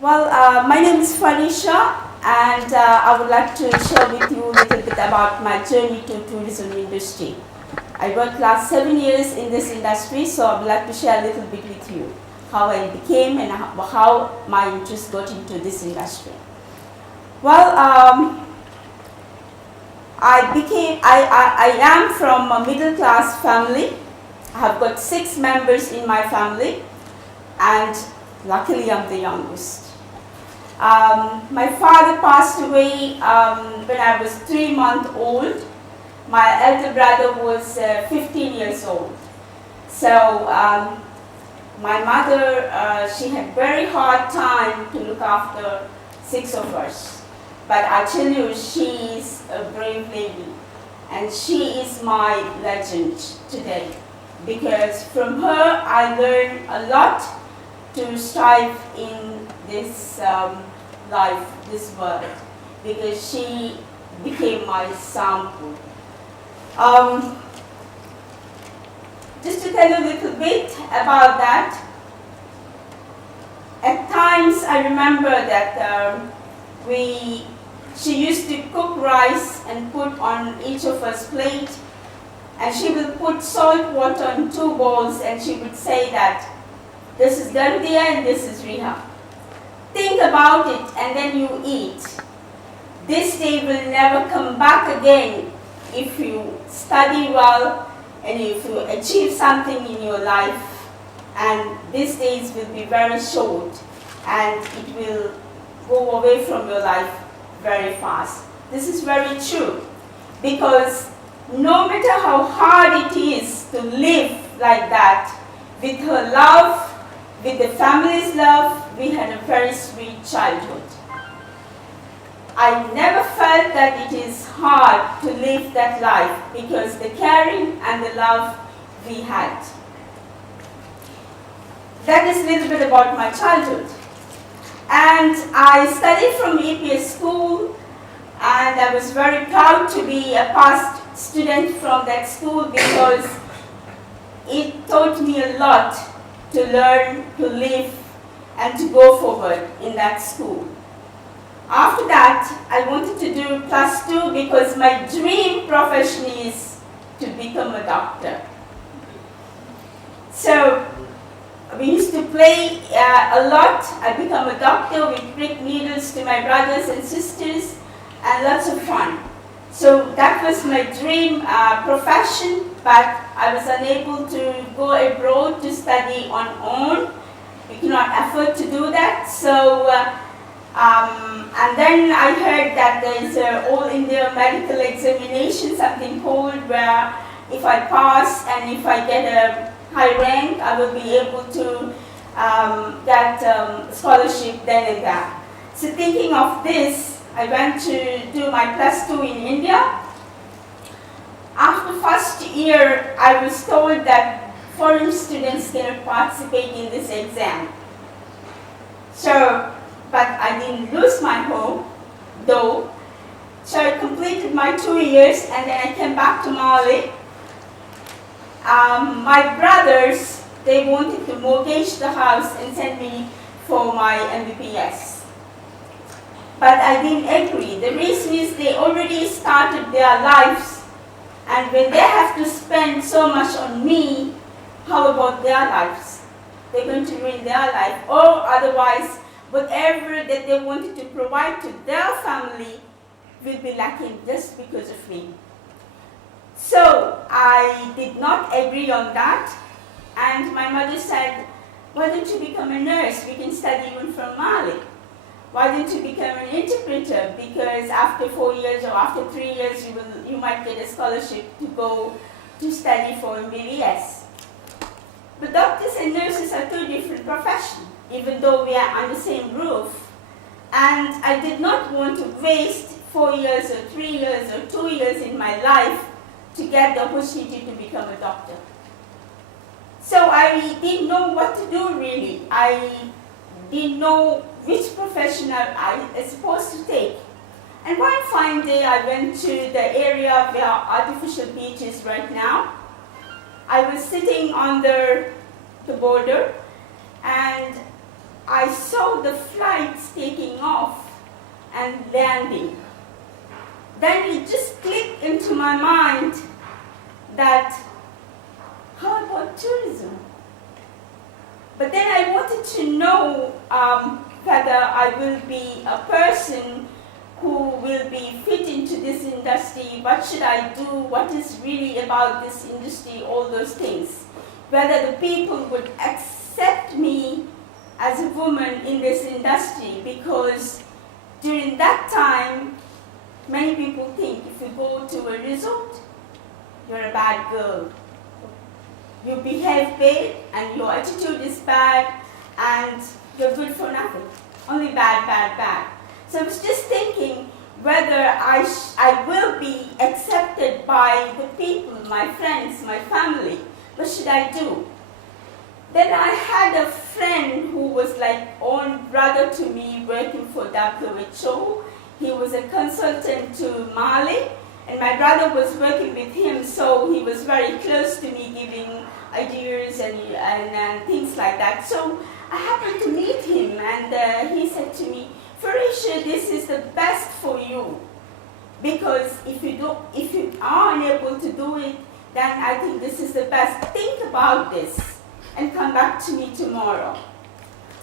My name is Fareesha, and I would like to share with you a little bit about my journey to tourism industry. I worked last 7 years in this industry, so I would like to share a little bit with you how I became and how my interest got into this industry. I am from a middle class family. I have got 6 members in my family, and luckily I'm the youngest. My father passed away when I was 3 months old. My elder brother was 15 years old. So my mother, she had very hard time to look after 6 of us. But I tell you, she is a brave lady, and she is my legend today. Because from her I learned a lot to strive in this life, this world, because she became my sample. Just to tell you a little bit about that, at times I remember that she used to cook rice and put on each of us plate, and she will put salt water in 2 bowls, and she would say that this is Gardia and this is Riha. Think about it and then you eat. This day will never come back again if you study well and if you achieve something in your life, and these days will be very short and it will go away from your life very fast. This is very true, because no matter how hard it is to live like that, with her love, with the family's love, we had a very sweet childhood. I never felt that it is hard to live that life because the caring and the love we had. That is a little bit about my childhood. And I studied from EPS school, and I was very proud to be a past student from that school because it taught me a lot to learn, to live, and to go forward in that school. After that, I wanted to do +2 because my dream profession is to become a doctor. So we used to play a lot. I become a doctor. We prick needles to my brothers and sisters, and lots of fun. So that was my dream profession, but I was unable to go abroad to study on own. We could not afford to do that. So, and then I heard that there is an All India medical examination, something called, where if I pass and if I get a high rank, I will be able to get scholarship then and there. So thinking of this, I went to do my +2 in India. After first year, I was told that foreign students cannot participate in this exam. So, but I didn't lose my hope, though. So I completed my 2 years, and then I came back to Mali. My brothers, they wanted to mortgage the house and send me for my MBBS. But I didn't agree. The reason is they already started their lives, and when they have to spend so much on me, how about their lives? They're going to ruin their life, or otherwise, whatever that they wanted to provide to their family will be lacking just because of me. So I did not agree on that, and my mother said, why don't you become a nurse? We can study even from Mali. Why don't you become an interpreter? Because after 4 years or after 3 years, you might get a scholarship to go to study for MBBS. But doctors and nurses are 2 different professions, even though we are on the same roof. And I did not want to waste 4 years or 3 years or 2 years in my life to get the opportunity to become a doctor. So I didn't know what to do really. I didn't know which profession I was supposed to take. And one fine day I went to the area where artificial beach is right now. I was sitting on the border, and I saw the flights taking off and landing. Then it just clicked into my mind that, how about tourism? But then I wanted to know whether I will be a person who will be fit into this industry, what should I do, what is really about this industry, all those things. Whether the people would accept me as a woman in this industry, because during that time, many people think if you go to a resort, you're a bad girl. You behave bad and your attitude is bad and you're good for nothing. Only bad, bad, bad. So I was just thinking whether I will be accepted by the people, my friends, my family. What should I do? Then I had a friend who was like own brother to me working for WHO. He was a consultant to Mali, and my brother was working with him, so he was very close to me, giving ideas and things like that. So I happened to meet him, and he said to me, Fareesha, this is the best for you, because if you are unable to do it, then I think this is the best. Think about this and come back to me tomorrow.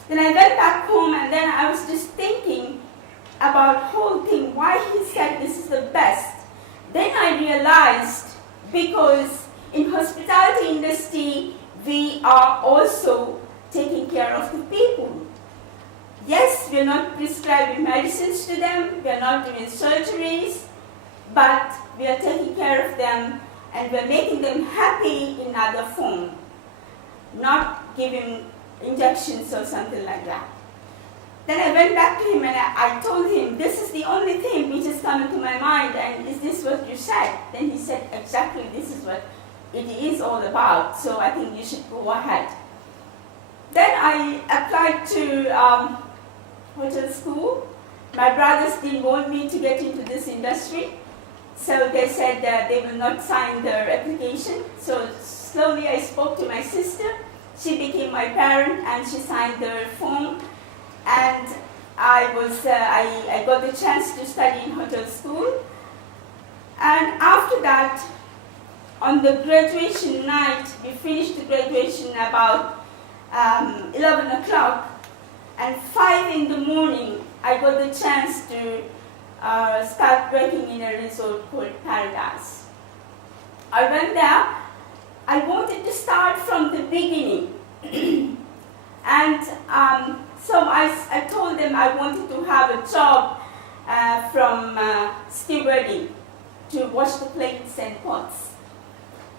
Then I went back home, and then I was just thinking about the whole thing, why he said this is the best. Then I realized, because in hospitality industry, we are also taking care of the people. Yes, we are not prescribing medicines to them, we are not doing surgeries, but we are taking care of them and we are making them happy in other form, not giving injections or something like that. Then I went back to him and I told him, this is the only thing which has come into my mind, and is this what you said? Then he said, exactly, this is what it is all about, so I think you should go ahead. Then I applied to hotel school. My brothers didn't want me to get into this industry, so they said that they will not sign their application. So slowly I spoke to my sister. She became my parent and she signed the form, and I got the chance to study in hotel school. And after that, on the graduation night, we finished the graduation about 11 o'clock, and 5 in the morning, I got the chance to start working in a resort called Paradise. I went there. I wanted to start from the beginning. And so I told them I wanted to have a job from stewarding, to wash the plates and pots.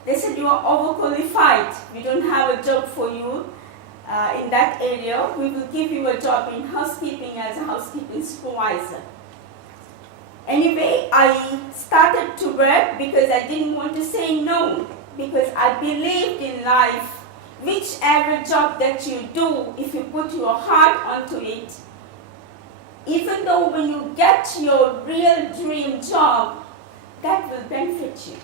They said, you are overqualified. We don't have a job for you in that area. We will give you a job in housekeeping as a housekeeping supervisor. Anyway, I started to work because I didn't want to say no, because I believed in life, whichever job that you do, if you put your heart onto it, even though when you get your real dream job, that will benefit you.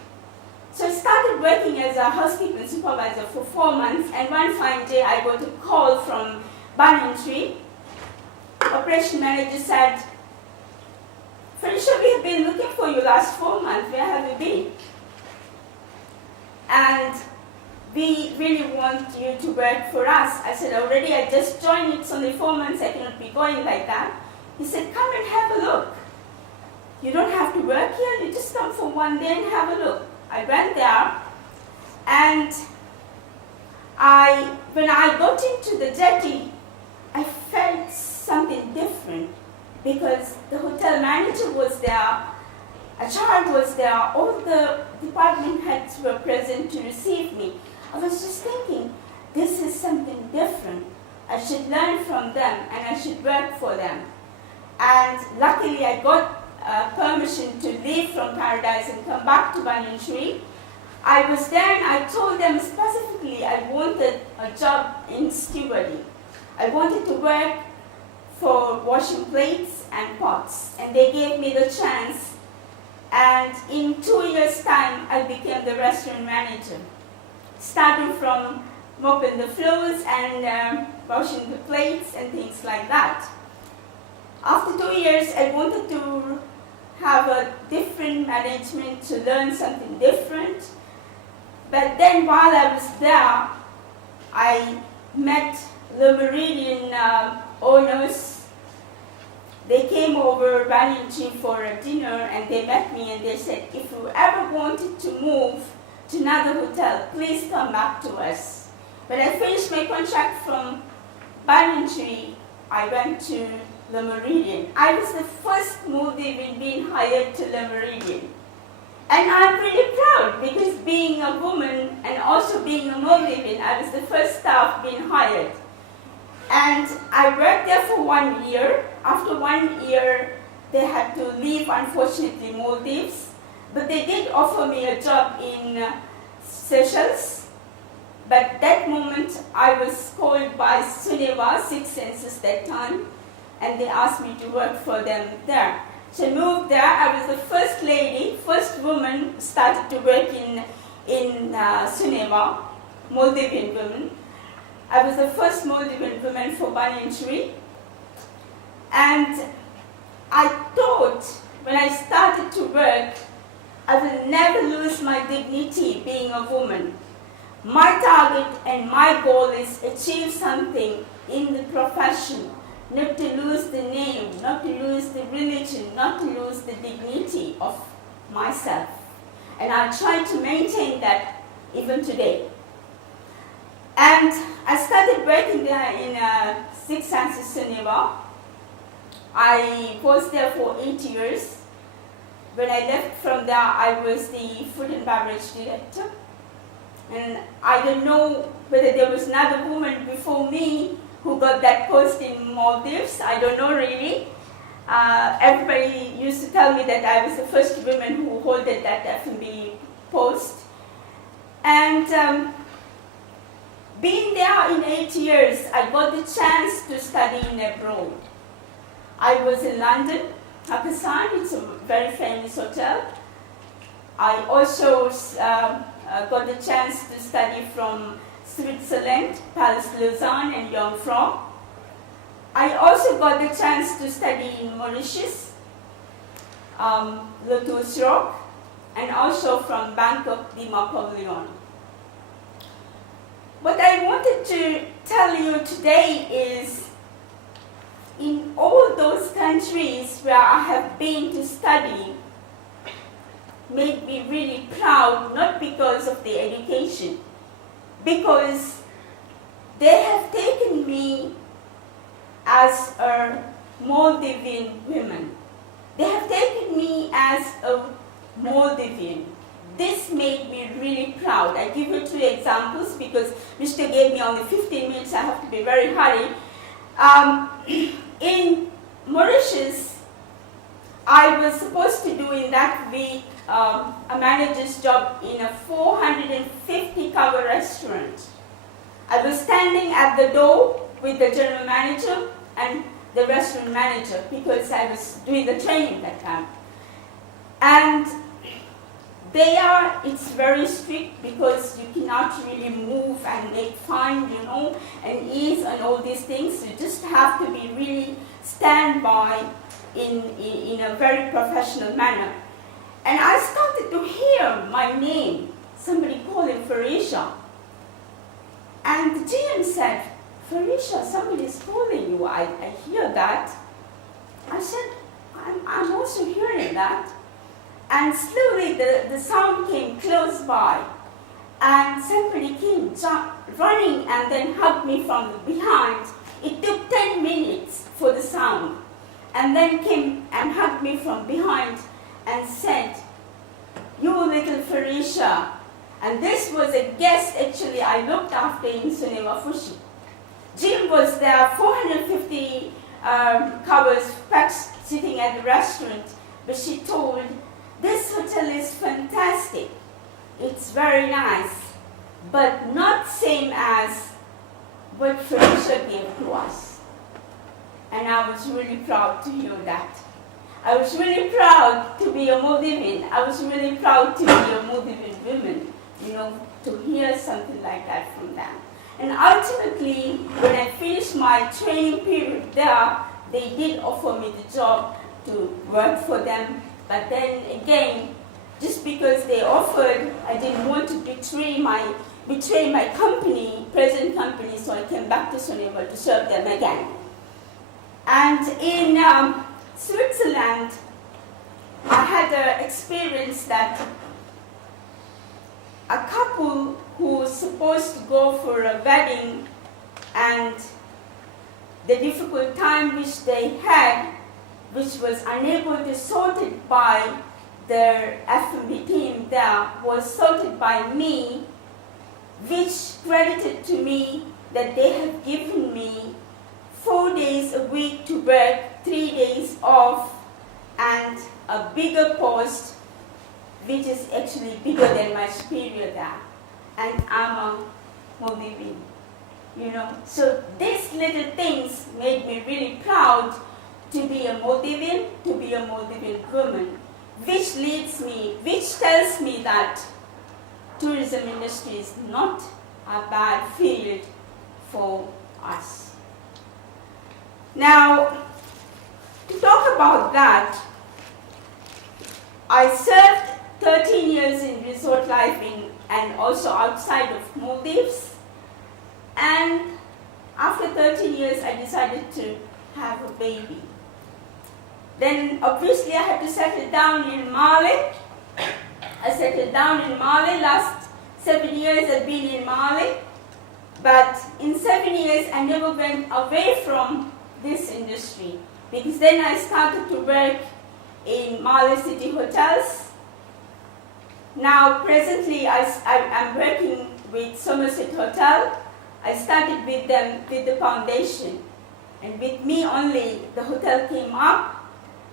So I started working as a housekeeping supervisor for 4 months, and one fine day I got a call from Banyan Tree. Operation manager said, Fareesha, we have been looking for you last 4 months, where have you been? And we really want you to work for us. I said, already I just joined, it's only 4 months, I cannot be going like that. He said, come and have a look. You don't have to work here, you just come for 1 day and have a look. I went there, and when I got into the jetty, I felt something different, because the hotel manager was there, a child was there, all the department heads were present to receive me. I was just thinking, this is something different. I should learn from them and I should work for them. And luckily I got permission to leave from Paradise and come back to Banyan Tree. I was there and I told them specifically I wanted a job in stewarding. I wanted to work for washing plates and pots, and they gave me the chance, and in 2 years' time I became the restaurant manager. Starting from mopping the floors and washing the plates and things like that. After 2 years, I wanted to have a different management, to learn something different. But then while I was there, I met the Meridian owners. They came over Banyan Tree for a dinner and they met me and they said, if you ever wanted to move to another hotel, please come back to us. When I finished my contract from Banyan Tree, I went to the Meridian. I was the first Maldivian being hired to the Meridian. And I'm really proud because being a woman and also being a Maldivian, I was the first staff being hired. And I worked there for 1 year. After 1 year, they had to leave, unfortunately, Maldives. But they did offer me a job in Seychelles. But that moment, I was called by Suneva, Sixth Census that time, and they asked me to work for them there. So I moved there. I was the first lady, first woman started to work in Suneva, Maldivian woman. I was the first Maldivian woman for Banyan Tree. And I thought when I started to work, I will never lose my dignity being a woman. My target and my goal is achieve something in the profession, not to lose the name, not to lose the religion, not to lose the dignity of myself. And I try to maintain that even today. And I started working there in Sixth Census Suneva. I was there for 8 years. When I left from there, I was the food and beverage director. And I don't know whether there was another woman before me who got that post in Maldives. I don't know really. Everybody used to tell me that I was the first woman who holded that F&B post. And being there in 8 years, I got the chance to study in abroad. I was in London, Pakistan. It's a very famous hotel. I also got the chance to study from Switzerland, Paris, Lausanne, and Jungfrau. I also got the chance to study in Mauritius, Lotus Rock, and also from Bangkok, the Pavilion. What I wanted to tell you today is, in all those countries where I have been to study, made me really proud, not because of the education, because they have taken me as a Maldivian woman. They have taken me as a Maldivian. This made me really proud. I give you 2 examples because Mr. gave me only 15 minutes. I have to be very hurried. In Mauritius, I was supposed to do in that week a manager's job in a 450-cover restaurant. I was standing at the door with the general manager and the restaurant manager because I was doing the training that time. And it's very strict because you cannot really move and make fun, and ease and all these things. You just have to be really stand by in a very professional manner. And I started to hear my name, somebody calling Fareesha. And the GM said, Fareesha, somebody is calling you. I hear that. I said, I'm also hearing that. And slowly the sound came close by. And somebody came running and then hugged me from behind. It took 10 minutes for the sound. And then came and hugged me from behind and said, you little Fareesha. And this was a guest actually I looked after in Suneva Fushi. Jim was there, 450 covers packed sitting at the restaurant. But she told, this hotel is fantastic. It's very nice, but not same as what Fareesha gave to us. And I was really proud to hear that. I was really proud to be a Maldivian. I was really proud to be a Maldivian woman, to hear something like that from them. And ultimately, when I finished my training period there, they did offer me the job to work for them. But then again, just because they offered, I didn't want to betray my company, present company, so I came back to Senegal to serve them again. And in Switzerland, I had an experience that a couple who was supposed to go for a wedding, and the difficult time which they had, which was unable to sort it by their F&B team there, was sorted by me, which credited to me that they have given me 4 days a week to work, 3 days off, and a bigger post, which is actually bigger than my superior there. And I'm a Maldivian, you know. So these little things made me really proud to be a Maldivian, to be a Maldivian woman, which tells me that tourism industry is not a bad field for us. Now, to talk about that, I served 13 years in resort life and also outside of Maldives. And after 13 years, I decided to have a baby. Then obviously I had to settle down in Mali. I settled down in Mali. Last 7 years I've been in Mali. But in 7 years I never went away from this industry, because then I started to work in Mali city hotels. Now presently I'm working with Somerset Hotel. I started with them with the foundation, and with me only the hotel came up,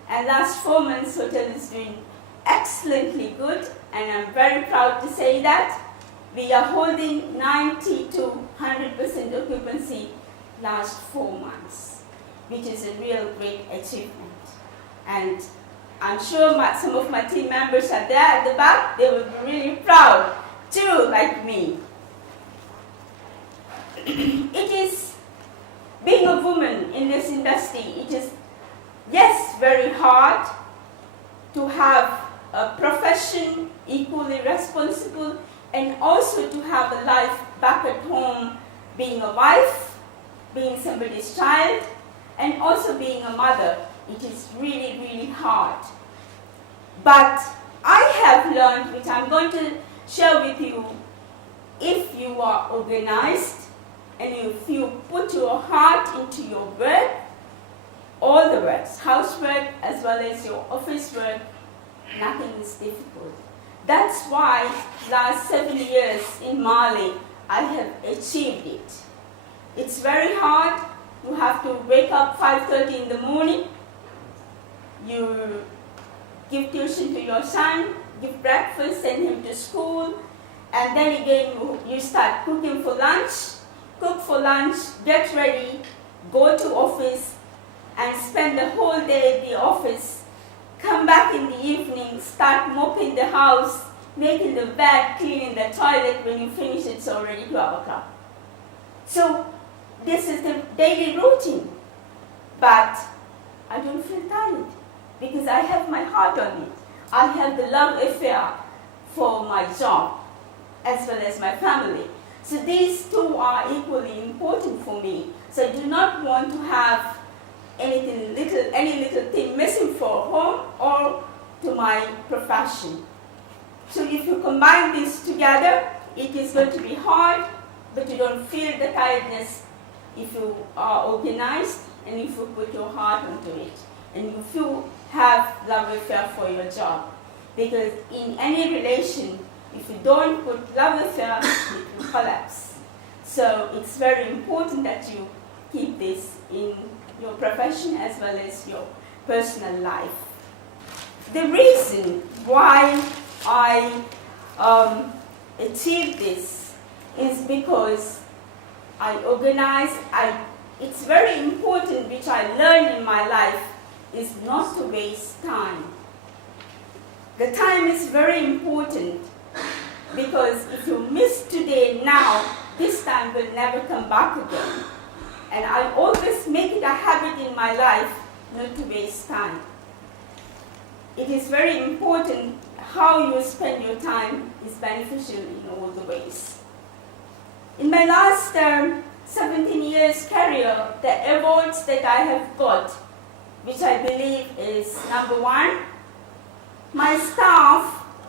and last 4 months hotel is doing excellently good, and I'm very proud to say that we are holding 90 to 100% occupancy last 4 months, which is a real great achievement. And I'm sure some of my team members are there at the back. They will be really proud too, like me. It is, being a woman in this industry, it is, yes, very hard to have a profession equally responsible, and also to have a life back at home, being a wife, being somebody's child, and also being a mother. It is really, really hard. But I have learned, which I'm going to share with you, if you are organized and if you put your heart into your work, all the works, housework as well as your office work, nothing is difficult. That's why last 7 years in Mali, I have achieved it. It's very hard. You have to wake up 5:30 in the morning. You give tuition to your son, give breakfast, send him to school, and then again you start cooking for lunch, cook for lunch, get ready, go to office, and spend the whole day at the office. Come back in the evening, start mopping the house, making the bed, cleaning the toilet. When you finish, it's already 12 o'clock. So this is the daily routine. But I don't feel tired, because I have my heart on it. I have the love affair for my job as well as my family. So these two are equally important for me. So I do not want to have any little thing missing for home or to my profession. So if you combine these together, it is going to be hard, but you don't feel the tiredness if you are organized and if you put your heart into it, and if you have love affair for your job. Because in any relation, if you don't put love affair, it will collapse. So it's very important that you keep this in your profession as well as your personal life. The reason why I achieved this is because I organize. It's very important, which I learned in my life, is not to waste time. The time is very important, because if you miss today now, this time will never come back again. And I always make it a habit in my life not to waste time. It is very important how you spend your time is beneficial in all the ways. In my last 17 years career, the awards that I have got, which I believe is number one, my staff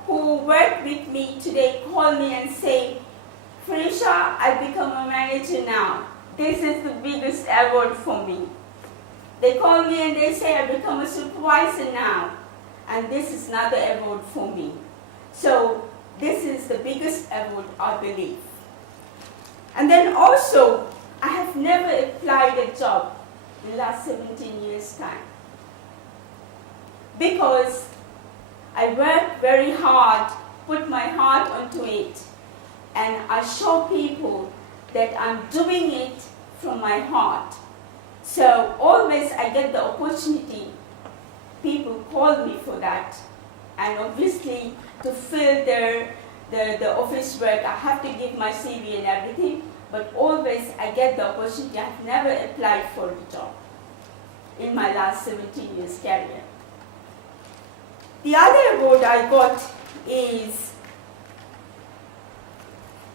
who work with me today call me and say, Fareesha, I become a manager now. This is the biggest award for me. They call me and they say, I become a supervisor now. And this is another award for me. So this is the biggest award, I believe. And then also, I have never applied a job in the last 17 years' time. Because I work very hard, put my heart onto it, and I show people that I'm doing it from my heart. So always I get the opportunity, people call me for that. And obviously to fill the office work, I have to give my CV and everything, but always I get the opportunity. I've never applied for a job in my last 17 years career. The other award I got is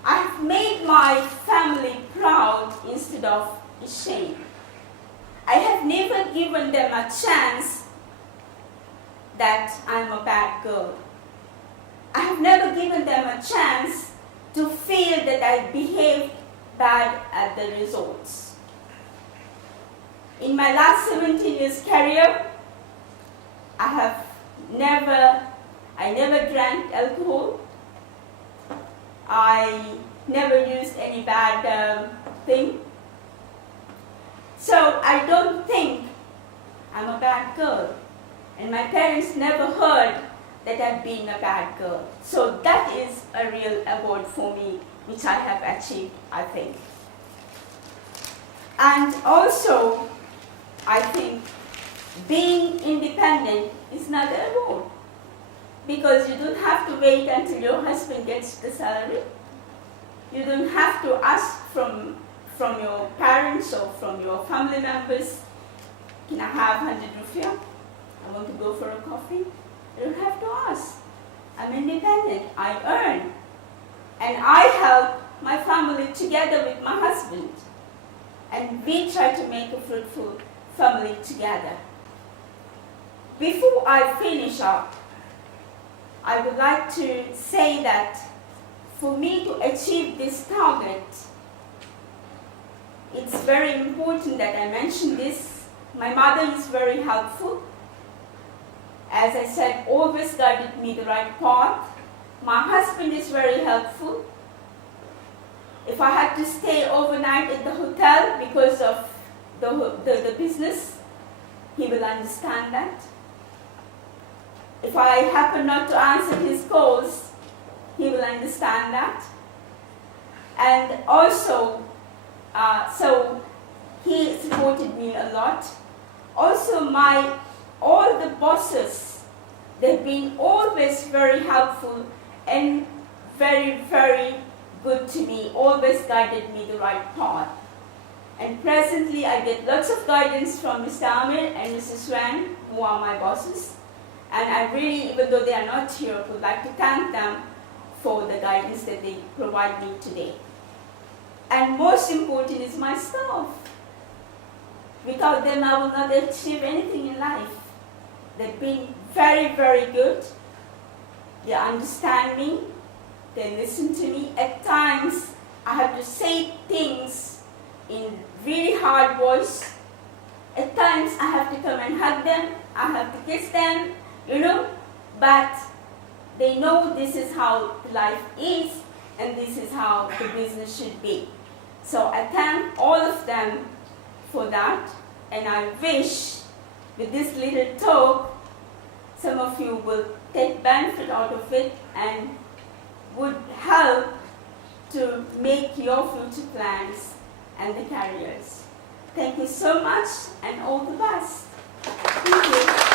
I've made my family proud instead of ashamed. I have never given them a chance that I'm a bad girl. I have never given them a chance to feel that I behaved bad at the results. In my last 17 years career, I never drank alcohol. I never used any bad thing. So I don't think I'm a bad girl. And my parents never heard that I've been a bad girl. So that is a real award for me, which I have achieved, I think. And also, I think being independent is not an award. Because you don't have to wait until your husband gets the salary. You don't have to ask from your parents or from your family members, can I have 100 rupiah? I want to go for a coffee. You don't have to ask. I'm independent. I earn. And I help my family together with my husband. And we try to make a fruitful family together. Before I finish up, I would like to say that for me to achieve this target, it's very important that I mention this. My mother is very helpful. As I said, always guided me the right path. My husband is very helpful. If I had to stay overnight at the hotel because of the business, he will understand that. If I happen not to answer his calls, he will understand that. And also, so he supported me a lot. Also, all the bosses, they've been always very helpful and very, very good to me, always guided me the right path. And presently, I get lots of guidance from Mr. Amir and Mrs. Swan, who are my bosses. And I really, even though they are not here, would like to thank them for the guidance that they provide me today. And most important is my staff. Without them, I will not achieve anything in life. They've been very, very good. They understand me. They listen to me. At times, I have to say things in really hard voice. At times, I have to come and hug them. I have to kiss them, but they know this is how life is and this is how the business should be. So I thank all of them for that, and I wish with this little talk, some of you will take benefit out of it and would help to make your future plans and the careers. Thank you so much and all the best. Thank you.